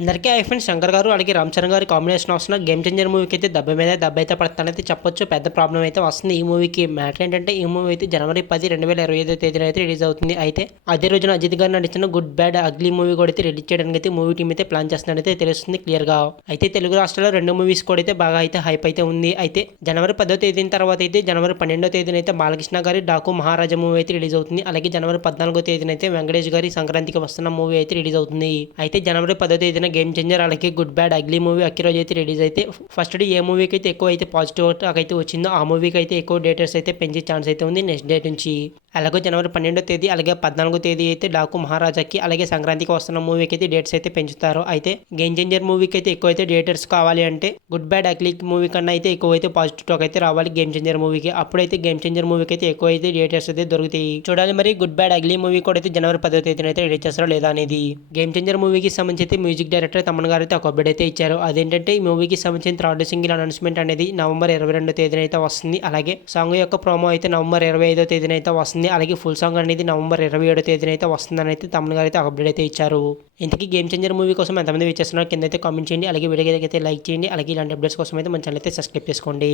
అందరికీ hi friends. Shankar గారు అలాగే రామ్ చరణ్ గారి కాంబినేషన్ వస్తున్న గేమ్ చేంజర్ మూవీకి అయితే దెబ్బ మీద దెబ్బ అయితే పడుతుందైతే చెప్పొచ్చు. పెద్ద ప్రాబ్లం అయితే వస్తుంది ఈ మూవీకి. మ్యాటర్ ఏంటంటే ఈ మూవీ అయితే జనవరి 10, 2025 తేదీన అయితే రిలీజ్ అవుతుంది. అయితే అదే రోజున అజిత్ గారు నటించిన గుడ్ బ్యాడ్ అగ్లీ మూవీ కూడా అయితే రిలీజ్ చేయడానికి అయితే మూవీ టీమ్ అయితే ప్లాన్ చేస్తున్నట్టు తెలుస్తుంది క్లియర్ గా. అయితే తెలుగు రాష్ట్రాల్లో 2 మూవీస్ కూడా అయితే బాగా అయితే హైప్ అయితే ఉంది. అయితే జనవరి 10వ తేదీన తర్వాత అయితే జనవరి 12వ తేదీన అయితే బాలకృష్ణ గారి డాకు మహారాజా మూవీ అయితే రిలీజ్ అవుతుంది. అలాగే జనవరి 14వ తేదీన అయితే వెంకటేష్ గారి సంక్రాంతికి వస్తున్న మూవీ అయితే రిలీజ్ అవుతుంది. అయితే జనవరి 10వ తేదీన గేమ్ చేంజర్ అలాగే గుడ్ బ్యాడ్ అగ్లీ మూవీ ఒకే రోజు అయితే రిలీజ్ అయితే ఫస్ట్ డే ఏ మూవీకి అయితే ఎక్కువ అయితే పాజిటివ్ అయితే వచ్చిందో ఆ మూవీకి అయితే ఎక్కువ డేటర్స్ అయితే పెంచే ఛాన్స్ అయితే ఉంది నెక్స్ట్ డేట్ నుంచి. అలాగే జనవరి 12వ తేదీ అలాగే 14వ తేదీ అయితే డాకు మహారాజాకి అలాగే సంక్రాంతికి వస్తున్న మూవీకి అయితే డేట్స్ అయితే పెంచుతారు. అయితే గేమ్ చేంజర్ మూవీకి అయితే ఎక్కువ అయితే డేటర్స్ కావాలి అంటే గుడ్ బ్యాడ్ అగ్లీ మూవీ కన్నా అయితే ఎక్కువ అయితే పాజిటివ్ టాక్ అయితే రావాలి గేమ్ చేంజర్ మూవీకి. అప్పుడైతే గేమ్ చేంజర్ మూవీకి అయితే ఎక్కువ అయితే డేటర్స్ అయితే దొరుకుతాయి. చూడాలి మరి గుడ్ బ్యాడ్ అగ్లీ మూవీ కూడా అయితే జనవరి 10వ తేదీన అయితే రిలీజ్ చేస్తారో లేదా అనేది. గేమ్ చేంజర్ మూవీకి సంబంధించి అయితే మ్యూజిక్ డైరెక్టర్ తమన్ గారు అయితే ఒక అప్డేట్ అయితే ఇచ్చారు. అదేంటంటే ఈ మూవీకి సంబంధించిన థర్డ్ సింగిల్ అనౌన్స్మెంట్ అనేది నవంబర్ 22వ తేదీన అయితే వస్తుంది. అలాగే సాంగ్ యొక్క ప్రోమో అయితే నవంబర్ 25వ తేదీన అయితే వస్తుంది. అలాగే ఫుల్ సాంగ్ అనేది నవంబర్ 27వ తేదీన అయితే వస్తుందని అయితే తమన్ గారు అయితే అప్డేట్ అయితే ఇచ్చారు. ఇంతకీ గేమ్ చేంజర్ మూవీ కోసం ఎంతమంది వెయిట్ చేస్తున్నారో కింద అయితే కామెంట్ చేయండి. అలాగే వీడియోకి అయితే లైక్ చేయండి. అలాగే ఇలాంటి అప్డేట్స్ కోసం అయితే మన ఛానల్ అయితే సబ్స్క్రైబ్ చేసుకోండి.